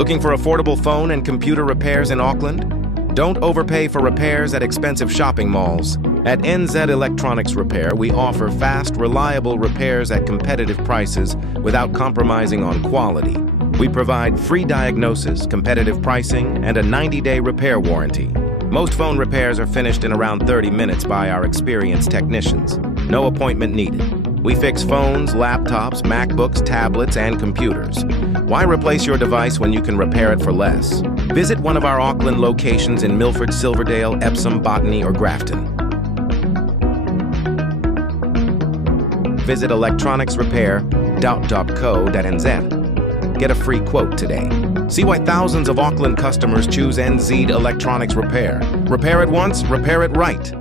Looking for affordable phone and computer repairs in Auckland? Don't overpay for repairs at expensive shopping malls. At NZ Electronics Repair, we offer fast, reliable repairs at competitive prices without compromising on quality. We provide free diagnosis, competitive pricing, and a 90-day repair warranty. Most phone repairs are finished in around 30 minutes by our experienced technicians. No appointment needed. We fix phones, laptops, MacBooks, tablets, and computers. Why replace your device when you can repair it for less? Visit one of our Auckland locations in Milford, Silverdale, Epsom, Botany, or Grafton. Visit electronicsrepair.co.nz. Get a free quote today. See why thousands of Auckland customers choose NZ Electronics Repair. Repair it once, repair it right.